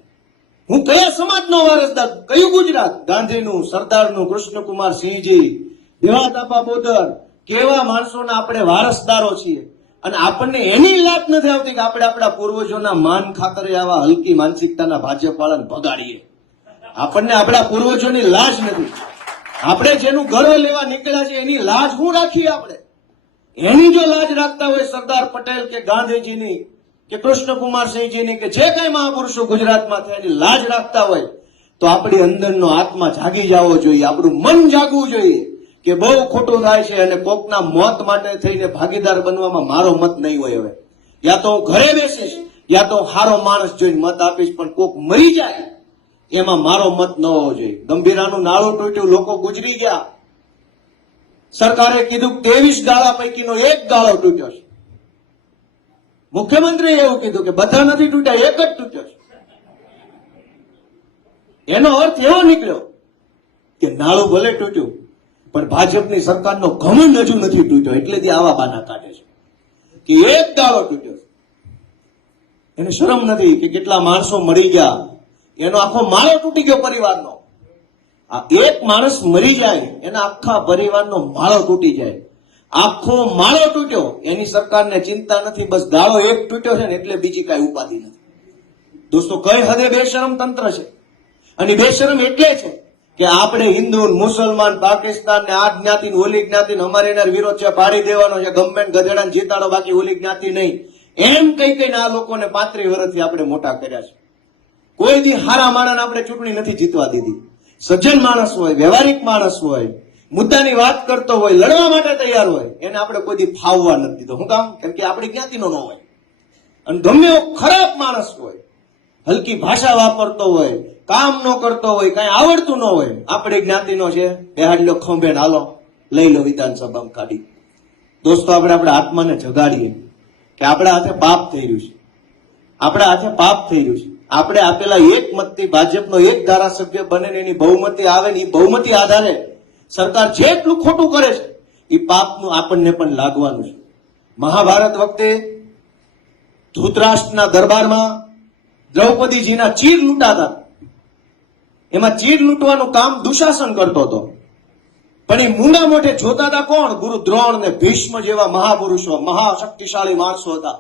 હું કયા સમાજનો વારસદાર? કયું ગુજરાત? ગાંધીનું, સરદારનું, કૃષ્ણકુમાર સિંહજી, દેવાતાપા બોદર, કેવા માણસોના આપણે વારસદારો છીએ. અને આપણને એની લાત નથી આવતી કે આપણે આપણા પૂર્વજોના માન ખાતરે આવા હલકી માનસિકતાના ભાજપ વાળાને ભગાડીએ. આપણને આપણા પૂર્વજોની લાજ નથી. આપણે જેનું ગર્વ લેવા નીકળ્યા છે એની લાજ શું રાખીએ? આપણે એની જો લાજ રાખતા હોય સરદાર પટેલ કે ગાંધીજીની કે કૃષ્ણકુમારસિંહજીની કે જે કઈ મહાપુરુષો ગુજરાતમાં થયા એની લાજ રાખતા હોય તો આપણી અંદરનો આત્મા જાગી જવો જોઈએ, આપણું મન જાગવું જોઈએ કે બહુ ખોટું થાય છે અને કોકના મોત માટે થઈને ભાગીદાર બનવામાં મારો મત નહીં હોય. હવે યા તો હું ઘરે બેસીશ યા તો હારો માણસ જોઈને મત આપીશ, પણ કોક મરી જાય એમાં મારો મત ન હોવો જોઈએ. ગંભીરાનું નાળું તૂટ્યું, લોકો ગુજરી ગયા, સરકારે કીધું 23 ગાળા પૈકીનો એક ગાળો તૂટ્યો છે. મુખ્યમંત્રીએ એવું કીધું કે બધા નથી તૂટ્યા, એક જ તૂટ્યો છે. એનો અર્થ એવો નીકળ્યો કે નાળું ભલે તૂટ્યું પણ ભાજપની સરકારનો ઘમંડ હજુ નથી તૂટ્યો, એટલેથી આવા બાના કાઢે છે કે એક ગાળો તૂટ્યો. એને શરમ નથી કે કેટલા માણસો મરી ગયા, એનો આખો માળો તૂટી ગયો પરિવારનો. આ એક માણસ મરી જાય એના આખા પરિવારનો માળો તૂટી જાય, આખો માળો તૂટ્યો, એની સરકારને ચિંતા નથી, બસ ગાળો એક તૂટ્યો છે ને એટલે બીજી કઈ ઉપાધિ નથી. દોસ્તો, કઈ હદે બેશરમ તંત્ર છે. અને બેશરમ એટલે છે કે આપણે હિન્દુ, મુસલમાન, પાકિસ્તાન ને આ જ્ઞાતિ ઓલી જ્ઞાતિ અમારે એના વિરોધ છે, પાડી દેવાનો છે, ગવર્મેન્ટ ગધેડાને જીતાડો બાકી ઓલી જ્ઞાતિ નહીં, એમ કઈ કઈને આ લોકોને 35 વર્ષથી આપણે મોટા કર્યા છે. કોઈ દી હારા માણસને આપણે ચૂંટણી નથી જીતવા દીધી. સજ્જન માણસ હોય, વ્યવહારિક માણસ હોય, મુદ્દાની વાત કરતો હોય, લડવા માટે તૈયાર હોય, એને આપણે કોઈ દી ફાવવા નથી દીધો. શું કામ? કેમ કે આપણી જ્ઞાતિનો ન હોય. અને ગમે એવો ખરાબ માણસ હોય, હલકી ભાષા વાપરતો હોય, કામ ન કરતો હોય, કઈ આવડતું ન હોય, આપણી જ્ઞાતિનો છે, બેહાડલો ખંભે હાલો લઈ લો વિધાનસભામાં કાઢી. દોસ્તો, આપણે આપણા આત્માને જગાડીએ કે આપણા હાથે પાપ થઈ રહ્યું છે, આપણા હાથે પાપ થઈ રહ્યું છે. આપણે આપેલા એક મતથી ભાજપનો એક ધારાસભ્ય બને ને એની બહુમતી આવે ને એ બહુમતી આધારે સરકાર જેટલું ખોટું કરે છે એ પાપનું આપણને પણ લાગવાનું છે. મહાભારત વખતે ધૃતરાષ્ટ્રના દરબારમાં દ્રૌપદીજીના ચીર લૂંટાતા, એમાં ચીર લૂંટવાનું કામ દુશાસન કરતો હતો, પણ એ મૂંગા મોઢે જોતા હતા કોણ? ગુરુ દ્રોણ ને ભીષ્મ જેવા મહાપુરુષો, મહાશક્તિશાળી માણસો હતા.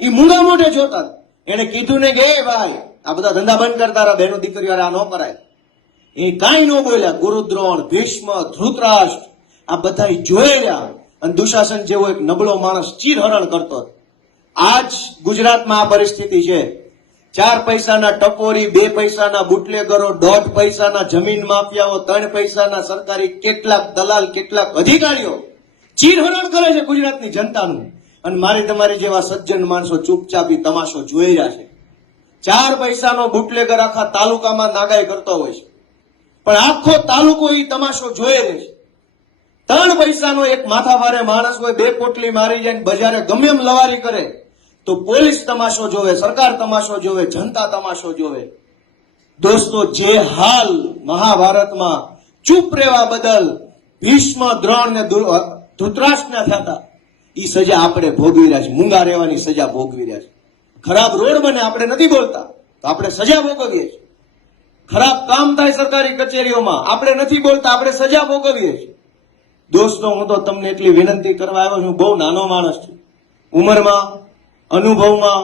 એ મૂંગા મોઢે જોતા. એને કીધું ને કે ભાઈ આ બધા ધંધા બંધ કરતા રહ્યા, બહેનો દીકરીઓ આ ન કરાય. એ કાંઈ ન બોલ્યા. ગુરુ દ્રોણ, ભીષ્મ, ધૃતરાષ્ટ્ર આ બધા જોઈ રહ્યા અને દુશાસન જેવો એક નબળો માણસ ચીરહરણ કરતો. આજ ગુજરાતમાં આ પરિસ્થિતિ છે. 4 પૈસાના ટપોરી, 2 પૈસાના બુટલેગરો, 1.5 પૈસાના જમીન માફિયાઓ, 3 પૈસાના સરકારી કેટલાક દલાલ, કેટલાક અધિકારીઓ ચીરહરણ કરે છે ગુજરાતની જનતાનું. અને મારી તમારી જેવા સજ્જન માણસો ચૂપચાપ તમાશો જોઈ રહ્યા છે. 4 પૈસાનો બુટલેગર આખા તાલુકામાં નાગાઈ કરતો હોય છે, પણ આખો તાલુકો એ તમાશો જોઈ રહે છે. 3 પૈસાનો એક માથાભારે માણસ હોય, 2 પોટલી મારી જાય, બજારે ગમે એમ લવારી કરે તો પોલીસ તમાશો જોવે, સરકાર તમાશો જોવે, જનતા તમાશો જોવે. દોસ્તો, જે હાલ મહાભારતમાં ચૂપ રહેવા બદલ ભીષ્મ, દ્રોણ ને ધૃતરાષ્ટ્રના થયા હતા, એ સજા આપણે ભોગવી રહ્યા છે. મૂંગા રહેવાની સજા ભોગવી રહ્યા છે. ખરાબ રોડ બને આપણે નથી બોલતા તો આપણે સજા ભોગવીએ છીએ. ખરાબ કામ થાય સરકારી કચેરીઓમાં આપણે નથી બોલતા, આપણે સજા ભોગવીએ છીએ. દોસ્તો, હું તો તમને એટલી વિનંતી કરવા આવ્યો છું, બહુ નાનો માણસ છું, ઉંમરમાં, અનુભવમાં,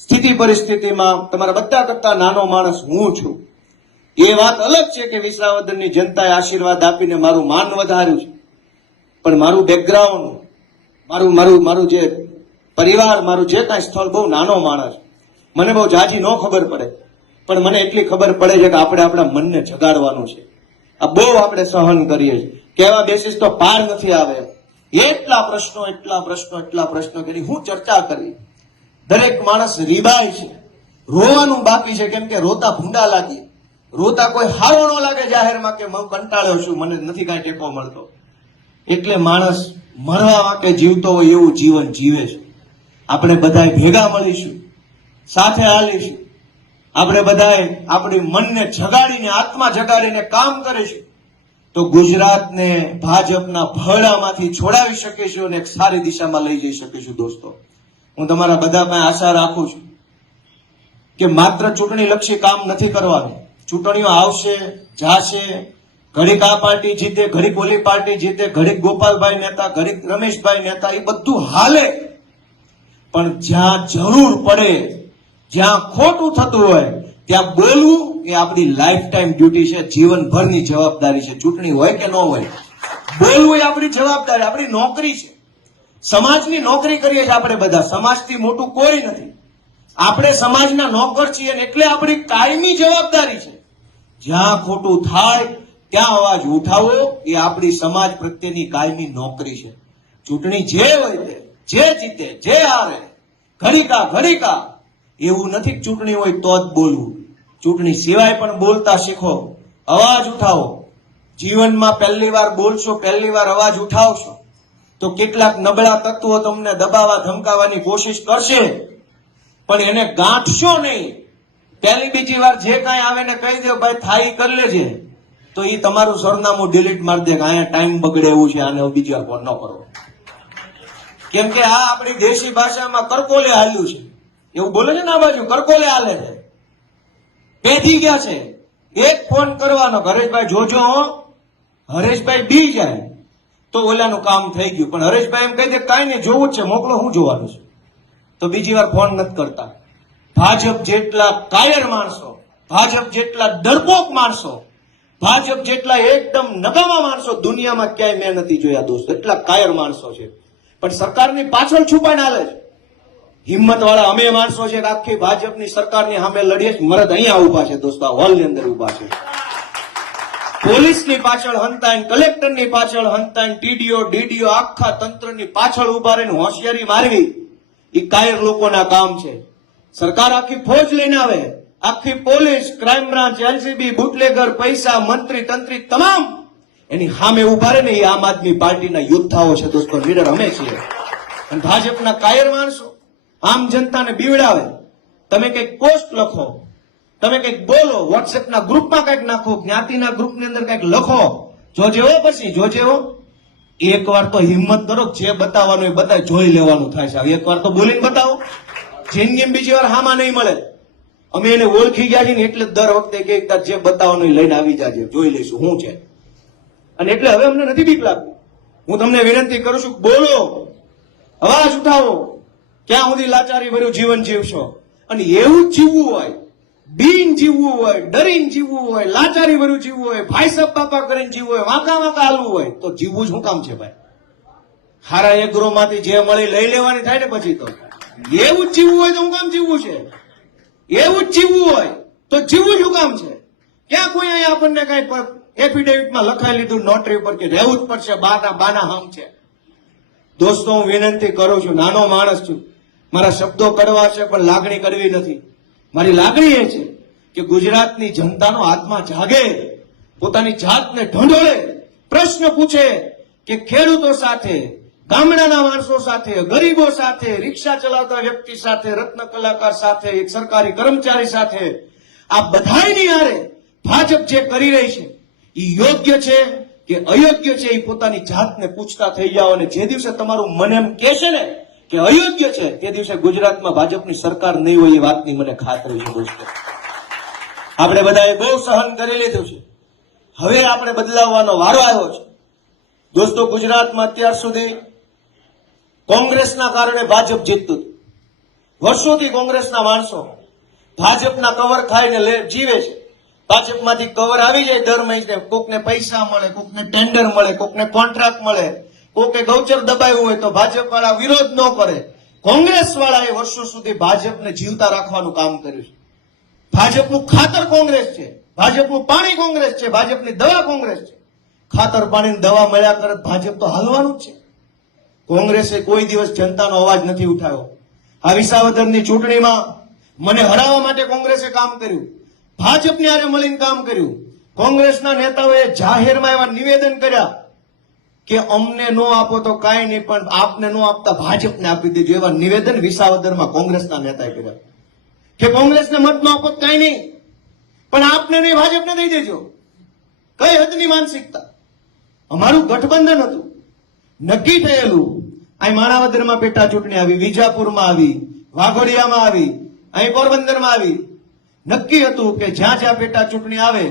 સ્થિતિ પરિસ્થિતિમાં તમારા બધા કરતા નાનો માણસ હું છું. એ વાત અલગ છે કે વિસાવદરની જનતાએ આશીર્વાદ આપીને મારું માન વધાર્યું છે, પણ મારું બેકગ્રાઉન્ડ, મારું જે પરિવાર, મારું જે કાંઈ સ્થળ, બહુ નાનો માણસ. મને બહુ જાજી ન ખબર પડે, પણ મને એટલી ખબર પડે છે કે આપણે આપણા મનને જગાડવાનું છે. આ બહુ આપણે સહન કરીએ છીએ, કહેવા બેસીસ તો પાર નથી આવે. એટલા પ્રશ્નો કરી હું ચર્ચા કરી. દરેક માણસ રીબાય છે, રોવાનું બાકી છે, કેમ કે રોતા ભૂંડા લાગી, રોતા કોઈ હારો ન લાગે જાહેરમાં કે હું કંટાળ્યો છું, મને નથી કાંઈ ટેકો મળતો. એટલે માણસ મરવા માટે જીવતો હોય એવું જીવન જીવે છે. આપણે બધાએ ભેગા મળીશું, સાથે હાલીશું, આપણે બધાએ આપણી મનને જગાડીને, આત્મા જગાડીને કામ કરીશું તો ગુજરાતને ભાજપના ભરડામાંથી છોડાવી શકીશું અને એક સારી દિશામાં લઈ જઈ શકીશું. દોસ્તો, હું તમારા બધા પાસે આશા રાખું છું કે માત્ર ચૂંટણી લક્ષી કામ નથી કરવાનું. ચૂંટણીઓ આવશે, જાશે, ઘડીક આ પાર્ટી જીતે, ઘડીક ઓલી પાર્ટી જીતે, ઘડીક ગોપાલભાઈ નેતા, ઘડીક રમેશભાઈ નેતા, એ બધું હાલે, પણ જ્યાં જરૂર પડે, જ્યાં ખોટું થતું હોય ત્યાં બોલવું એ આપણી લાઈફ ટાઈમ ડ્યુટી છે, જીવનભરની જવાબદારી છે. ચૂંટણી હોય કે ન હોય, બોલવું એ આપણી જવાબદારી, આપણી નોકરી છે. સમાજની નોકરી કરીએ છીએ આપણે બધા, સમાજથી મોટું કોઈ નથી. આપણે સમાજના નોકર છીએ અને એટલે આપણી કાયમી જવાબદારી છે જ્યાં ખોટું થાય ત્યાં અવાજ ઉઠાવો. એ આપણી સમાજ પ્રત્યેની કાયમી નોકરી છે. ચૂંટણી જે હોય તે, જે જીતે જે હારે, ઘડીકા એવું નથી કે ચૂંટણી હોય તો જ બોલવું. ચૂંટણી સિવાય પણ બોલતા શીખો, અવાજ ઉઠાવો. જીવનમાં પહેલી વાર બોલશો, પહેલી વાર અવાજ ઉઠાવશો તો કેટલાક નબળા તત્વો તમને દબાવવા ધમકાવવાની કોશિશ કરશે, પણ એને ગાંઠશો નહીં. પહેલી બીજી વાર જે કાંઈ આવે ને કહી દો ભાઈ થાય કરી લેજે, તો એ તમારું સરનામું ડિલીટ મારી દે કે અહીંયા ટાઈમ બગડે એવું છે, આને બીજી વાર ફોન ન કરો. કેમ કે આ આપણી દેશી ભાષામાં કરકોલે હાલ્યું છે, એવું બોલે છે ને આ બાજુ કરકોલે હાલે છે, પેધી ગયા છે. એક ફોન કરવાનો, હરેશભાઈ જોજો હો, હરેશભાઈ બી જાય તો ઓલાનું કામ થઈ ગયું. પણ હરેશભાઈ એમ કહી દે કાંઈ નહીં, જોવું જ છે, મોકલો, હું જોવાનું છે, તો બીજી વાર ફોન નથી કરતા. ભાજપ જેટલા કાયર માણસો, ભાજપ જેટલા ડરપોક માણસો, ભાજપ જેટલા એકદમ નકામા માણસો દુનિયામાં ક્યાંય મેં નથી જોયા દોસ્તો. એટલા કાયર માણસો છે, પણ સરકારની પાછળ છુપાઈને હાલે છે. હિંમત વાળા અમે માણસો છે, આખી ભાજપની સરકારની સામે લડીએ છીએ. મરદ અહીંયા ઉભા છે દોસ્તો, આ હોલની અંદર ઉભા છે. પોલીસની પાછળ હંતાઈને, કલેક્ટરની પાછળ હંતાઈને, ટીડીઓ ડીડીઓ આખા તંત્રની પાછળ ઉભા રહીને હોશિયારી મારવી એ કાયર લોકોના કામ છે. સરકાર આખી ફોજ લઈને આવે, આખી police, crime branch, LCB, bootlegger, પૈસા, મંત્રી તંત્રી તમામ એની સામે ઉભા રહે ને એ આમ આદમી પાર્ટીના યોદ્ધાઓ છે દોસ્તો, લીડર અમે છીએ. અને ભાજપના કાયર માણસો આમ જનતાને બીવડાવે. તમે કંઈક પોસ્ટ લખો, તમે કંઈક બોલો, વોટ્સએપના ગ્રુપમાં કંઈક નાખો, જ્ઞાતિના ગ્રુપની અંદર કંઈક લખો, જોજે હો, પછી જોજે હો. એક વાર તો હિંમત કરો, જે બતાવવાનું એ બતાવી, જોઈ લેવાનું થાય છે. એક વાર તો બોલીને બતાવો, જિંદગીમાં બીજી વાર હામાં નહીં મળે. અમે એને ઓળખી ગયા છીએ ને એટલે દર વખતે કે જે બતાવવાનું એ લઈને આવી જાજે, જોઈ લઈશું શું છે. અને એટલે હવે અમને નથી બીક લાગતી. હું તમને વિનંતી કરું છું, બોલો, અવાજ ઉઠાવો. ક્યાં સુધી લાચારી ભર્યું જીવન જીવશો? અને એવું જ જીવવું હોય, બીન જીવવું હોય, ડરીને જીવવું હોય, લાચારી ભર્યું જીવવું હોય, ભાઈ સાહેબ બાપા કરીને જીવવું હોય, વાંકા હાલવું હોય તો જીવવું શું કામ છે ભાઈ? હારા એગ્રો માંથી જે મળી લઈ લેવાની થાય ને પછી તો. એવું જ જીવવું હોય તો શું કામ જીવવું છે? એવું જ જીવવું હોય તો જીવવું શું કામ છે? ક્યાં કોઈ અહીંયા આપણને કઈ એફિડેવિટમાં લખાઈ લીધું નોટરી ઉપર કે રહેવું જ પડશે, બાના હમ છે. દોસ્તો હું વિનંતી કરું છું, નાનો માણસ છું, મારા શબ્દો કડવા છે પણ લાગણી કરવી નથી. મારી લાગણી એ છે કે ગુજરાતની જનતાનો આત્મા જાગે, પોતાની જાતને ઢંઢોળે, પ્રશ્ન પૂછે કે ખેડૂતો સાથે, ગામડાના માણસો સાથે, ગરીબો સાથે, રિક્ષા ચલાવતા વ્યક્તિ સાથે, રત્ન કલાકાર સાથે, એક સરકારી કર્મચારી સાથે, આ બધાયની હારે ભાજપ જે કરી રહી છે એ યોગ્ય છે કે અયોગ્ય છે એ પોતાની જાતને પૂછતા થઈ જાઓ. અને જે દિવસે તમારું મન એમ કહે છે ને કે અયોગ્ય છે, તે દિવસે ગુજરાતમાં ભાજપની સરકાર નહીં હોય એ વાતની મને ખાતરી છે દોસ્તો. આપણે બધાએ બહુ સહન કરી લીધું છે, હવે આપણે બદલાવવાનો વારો આવ્યો છે. દોસ્તો ગુજરાતમાં અત્યાર સુધી કોંગ્રેસના કારણે ભાજપ જીતતું હતું. વર્ષોથી કોંગ્રેસના માણસો ભાજપના કવર ખાઈને જીવે છે. ભાજપમાંથી કવર આવી જાય દર મહિને, કોકને પૈસા મળે, કોકને ટેન્ડર મળે, કોકને કોન્ટ્રાક્ટ મળે, કોકે ગૌચર દબાવ્યું હોય તો ભાજપ વાળા વિરોધ ન કરે. કોંગ્રેસ વાળાએ વર્ષો સુધી ભાજપને જીવતા રાખવાનું કામ કર્યું છે. ભાજપનું ખાતર કોંગ્રેસ છે, ભાજપનું પાણી કોંગ્રેસ છે, ભાજપની દવા કોંગ્રેસ છે. ખાતર પાણીની દવા મળ્યા કરે ભાજપ તો હાલવાનું જ છે. કોંગ્રેસે કોઈ દિવસ જનતાનો અવાજ નથી ઉઠાવ્યો. આ વિસાવદરની ચૂંટણીમાં મને હરાવવા માટે કોંગ્રેસે કામ કર્યું, ભાજપની હારે મળીને કામ કર્યું. કોંગ્રેસના નેતાઓએ જાહેરમાં એવા નિવેદન કર્યા કે અમને નો આપો તો કાંઈ નહીં, પણ આપને નો આપતા ભાજપને આપી દેજો. એવા નિવેદન વિસાવદરમાં કોંગ્રેસના નેતાએ કર્યા કે કોંગ્રેસને મત ન આપો કાંઈ નહીં, પણ આપને નહીં ભાજપને દઈ દેજો. કઈ હદની માનસિકતા! અમારું ગઠબંધન હતું, નક્કી થયેલું. અહીં માણાવદરમાં પેટા ચૂંટણી આવી, વિજાપુરમાં આવી, વાઘોડિયામાં આવી, અહીં પોરબંદરમાં આવી. નક્કી હતું કે જ્યાં જ્યાં પેટા ચૂંટણી આવે,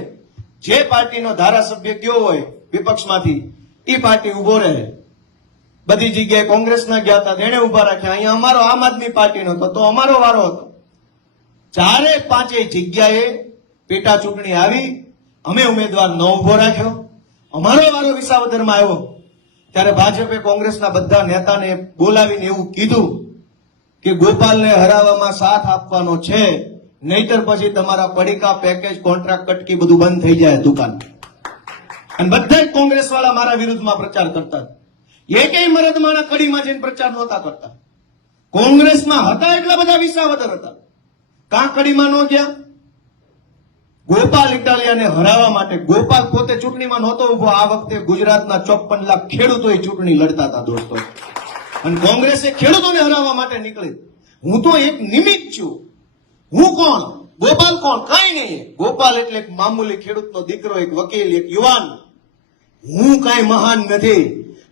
જે પાર્ટીનો ધારાસભ્ય ગયો હોય વિપક્ષમાંથી એ પાર્ટી ઉભો રહે. બધી જગ્યાએ કોંગ્રેસના ગયા હતા, તેને ઉભા રાખ્યા. અહીંયા અમારો આમ આદમી પાર્ટીનો હતો તો અમારો વારો હતો. ચારે પાંચેય જગ્યાએ પેટા ચૂંટણી આવી, અમે ઉમેદવાર ન ઉભો રાખ્યો, અમારો વારો વિસાવદરમાં આવ્યો. ત્યારે ભાજપે કોંગ્રેસના બધા નેતાને બોલાવીને એવું કીધું કે ગોપાલને હરાવવામાં સાથ આપવાનો છે, નહીતર પછી તમારા પડીકા પેકેજ કોન્ટ્રાક્ટ કટકી બધું બંધ થઈ જાય દુકાન. અને બધા જ કોંગ્રેસ વાળા મારા વિરુદ્ધમાં પ્રચાર કરતા. એકેય મરદમાના કડીમાં જઈને પ્રચાર નહોતા કરતા. કોંગ્રેસમાં હતા એટલા બધા વિસાવદર હતા, કાં કડીમાં ન ગયા? ગોપાલ ઇટાલિયાને હરાવવા માટે ગોપાલ પોતે ચૂંટણીમાં નહોતો ઉભો. આ વખતે ગુજરાતના 54 લાખ ખેડૂતોએ ચૂંટણી લડતા હતા દોસ્તો, અને કોંગ્રેસે ખેડૂતોને હરાવવા માટે નીકળી. હું તો એક નિમિત્ત છું. હું કોણ? ગોપાલ કોણ? કાંઈ નહીં. ગોપાલ એટલે એક મામૂલી ખેડૂતનો દીકરો, એક વકીલ, એક યુવાન. હું કાંઈ મહાન નથી,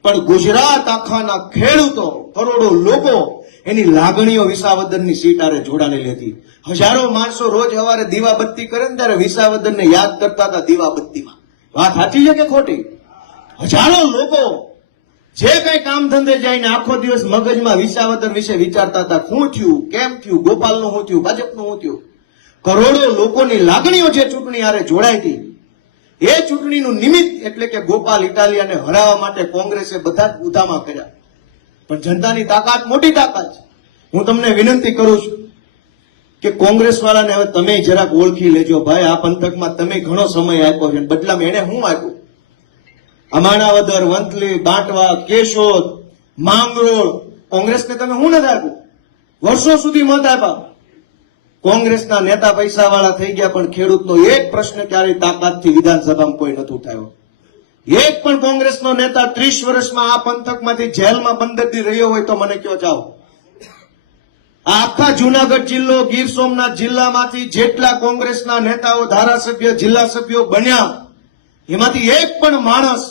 પણ ગુજરાત આખાના ખેડૂતો, કરોડો લોકો, એની લાગણીઓ વિસાવદરની સીટ આરે જોડાયેલી હતી. હજારો માણસો રોજ સવારે દીવાબત્તી કરે ને ત્યારે વિસાવદરને યાદ કરતા હતા દીવાબત્તીમાં. વાત સાચી છે કે ખોટી? હજારો લોકો જે કઈ કામ ધંધે જઈને આખો દિવસ મગજમાં વિસાવદર વિશે વિચારતા હતા. શું થયું, કેમ થયું, ગોપાલનું શું થયું, ભાજપનું શું થયું. કરોડો લોકોની લાગણીઓ જે ચૂંટણી આરે જોડાઈ હતી, એ ચૂંટણીનું નિમિત્ત એટલે કે ગોપાલ ઇટાલિયાને હરાવવા માટે કોંગ્રેસે બધા જ ઉધામા કર્યા. પણ જનતાની તાકાત મોટી તાકાત છે. હું તમને વિનંતી કરું છું કે કોંગ્રેસ વાળાને હવે તમે જરાક ઓળખી લેજો. ભાઈ, આ પંથકમાં તમે ઘણો સમય આપ્યો છે, બદલામાં એને શું આપ્યું? અમાણાવદર, વંથલી, બાંટવા, કેશોદ, માંગરોળ, કોંગ્રેસને તમે શું નથી આપ્યું? વર્ષો સુધી મત આપ્યા. કોંગ્રેસના નેતા પૈસા વાળા થઈ ગયા, પણ ખેડૂતનો એક પ્રશ્ન ક્યારેય તાકાતથી વિધાનસભામાં કોઈ નતું થયો. એક પણ કોંગ્રેસનો નેતા 30 વર્ષમાં આ પંથકમાંથી જેલમાં 15 દી રહ્યો હોય તો મને કયો જાઓ. આખા જુનાગઢ જિલ્લો, ગીર સોમનાથ જિલ્લામાંથી જેટલા કોંગ્રેસના નેતાઓ, ધારાસભ્ય, જિલ્લા સભ્યો બન્યા, એમાંથી એક પણ માણસ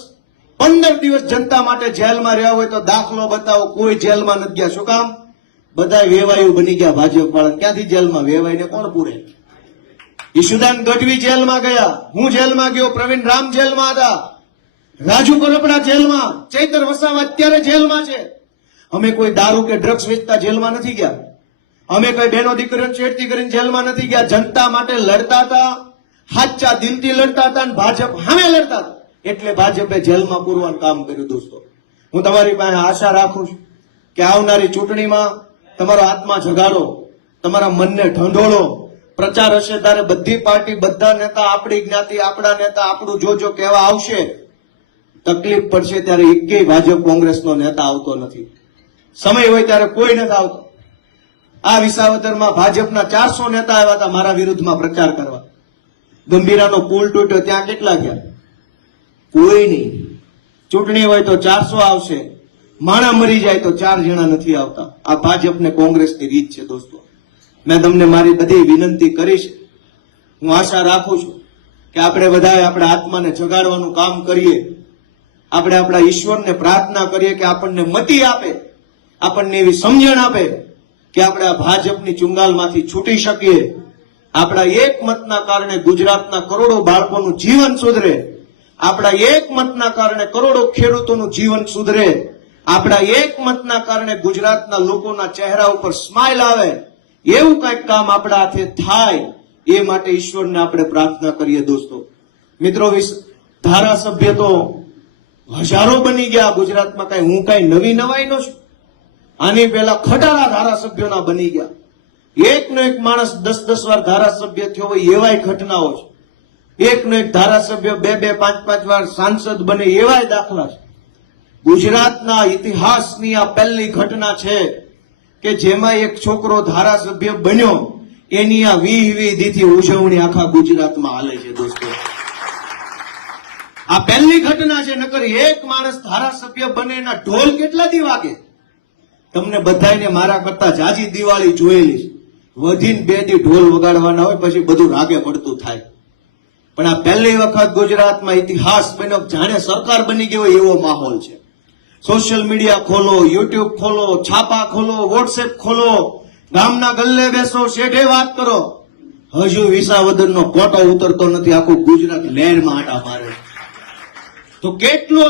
15 દિવસ જનતા માટે જેલમાં રહ્યા હોય તો દાખલો બતાવો. કોઈ જેલમાં નથી ગયા. શું કામ? બધા વેવાયું બની ગયા ભાજપ વાળા. ક્યાંથી જેલમાં? વેવાઈને કોણ પૂરે? ઈશુદાન ગઢવી જેલમાં ગયા, હું જેલમાં ગયો, પ્રવીણ રામ જેલમાં હતા, રાજુ કરપડા જેલમાં, ચૈતર વસાવા અત્યારે જેલમાં છે. અમે કોઈ દારૂ કે ડ્રગ્સ વેચતા જેલમાં નથી ગયા. અમે કોઈ બહેનો દીકરીઓ છેડતી કરીને જેલમાં નથી ગયા. જનતા માટે લડતા હતા, સાચા દિલથી લડતા હતા, અને ભાજપ સામે લડતા હતા, એટલે ભાજપે જેલમાં પૂરવાનું કામ કર્યું. દોસ્તો, હું તમારી પાસે આશા રાખું છું કે આવનારી ચૂંટણીમાં તમારો આત્મા જગાડો, તમારા મનને ઢંઢોળો. પ્રચાર હશે ત્યારે બધી પાર્ટી, બધા નેતા, આપણી જ્ઞાતિ, આપણા નેતા, આપણું જોજો કહેવા આવશે. તકલીફ પડશે ત્યારે એકેય ભાજપ કોંગ્રેસનો નેતા આવતો નથી. સમય હોય ત્યારે કોઈ નથી આવતો. આ વિસાવદરમાં ભાજપના 400 નેતા આવ્યા હતા મારા વિરુદ્ધમાં પ્રચાર કરવા. ગંભીરાનો પુલ તૂટ્યો, ત્યાં કેટલા ગયા? કોઈ નહીં. ચૂંટણી હોય તો 400 આવશે, માણા મરી જાય તો 4 જણા નથી આવતા. આ ભાજપ ને કોંગ્રેસની રીત છે. દોસ્તો, મેં તમને મારી બધી વિનંતી કરી છે. હું આશા રાખું છું કે આપણે બધાએ આપણા આત્માને જગાડવાનું કામ કરીએ. આપણે આપણા ઈશ્વરને પ્રાર્થના કરીએ કે આપણને મતિ આપે, આપણને એવી સમજણ આપે કે આપણે આ ભાજપની ચુંગાલમાંથી છૂટી શકીએ. આપણા એક મતના કારણે ગુજરાતના કરોડો બાળકોનું જીવન સુધરે. આપણા એક મતના કારણે કરોડો ખેડૂતોનું જીવન સુધરે. આપણા એક મતના કારણે ગુજરાતના લોકોના ચહેરા ઉપર સ્માઇલ આવે. એવું કંઈક કામ આપણા હાથે થાય, એ માટે ઈશ્વરને આપણે પ્રાર્થના કરીએ. દોસ્તો મિત્રો, ધારાસભ્ય તો હજારો બની ગયા ગુજરાતમાં. હું કઈ નવી નવાઈ નો છું. આની પહેલા ખટારા ધારાસભ્યોના બની ગયા. એકનો એક માણસ 10-10 વાર ધારાસભ્ય થયો હોય એવાય ઘટનાઓ છે. એકનો એક ધારાસભ્ય 2-2, 5-5 વાર સાંસદ બને એવાય દાખલા છે. ગુજરાતના ઇતિહાસની આ પહેલી ઘટના છે કે જેમાં એક છોકરો ધારાસભ્ય બન્યો. એની આ 20 દીથી ઉજવણી આખા ગુજરાતમાં હાલે છે. દોસ્તો, આ પહેલી ઘટના છે. નકર એક માણસ ધારાસભ્ય બને એના ઢોલ કેટલા દી વાગે? તમને બધાને મારા કરતા જાજી દિવાળી જોયેલી છે. વધીને 2 દી ઢોલ વગાડવાના હોય, પછી બધું રાગે પડતું થાય. પણ આ પહેલી વખત ગુજરાતમાં ઇતિહાસ બન્યો, જાણે સરકાર બની ગયો એવો માહોલ છે. સોશિયલ મીડિયા ખોલો, યુટ્યુબ ખોલો, છાપા ખોલો, વોટ્સએપ ખોલો, ગામના ગલ્લે બેસો, શેઢે વાત કરો, હજુ વિસાવદરનો કોટો ઉતરતો નથી. આખું ગુજરાત લહેરમાં આટા મારે. તો કેટલો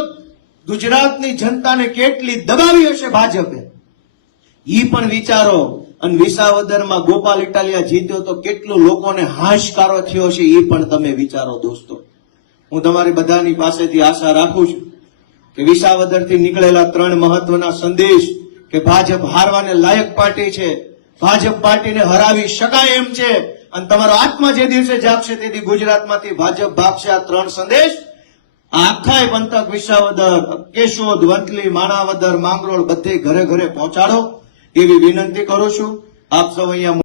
ગુજરાતની જનતાને કેટલી દબાવી હશે ભાજપે, ઈ પણ વિચારો. અને વિસાવદરમાં ગોપાલ ઇટાલિયા જીત્યો તો કેટલો લોકોને હાશકારો થયો છે, એ પણ તમે વિચારો. દોસ્તો, હું તમારી બધાની પાસેથી આશા રાખું છું કે વિસાવદરથી નીકળેલા 3 મહત્વના સંદેશ કે ભાજપ હારવાને લાયક પાર્ટી છે, ભાજપ પાર્ટીને હરાવી શકાય એમ છે, અને તમારો આત્મા જે દિવસે જાગશે તેથી ગુજરાતમાંથી ભાજપ ભાગશે. આ 3 સંદેશ આખાય પંથક, વિસાવદર, કેશોદ, વંથલી, માણાવદર, માંગરોળ બધે ઘરે ઘરે પહોંચાડો એવી વિનંતી કરું છું. આપ સૌ અહીંયા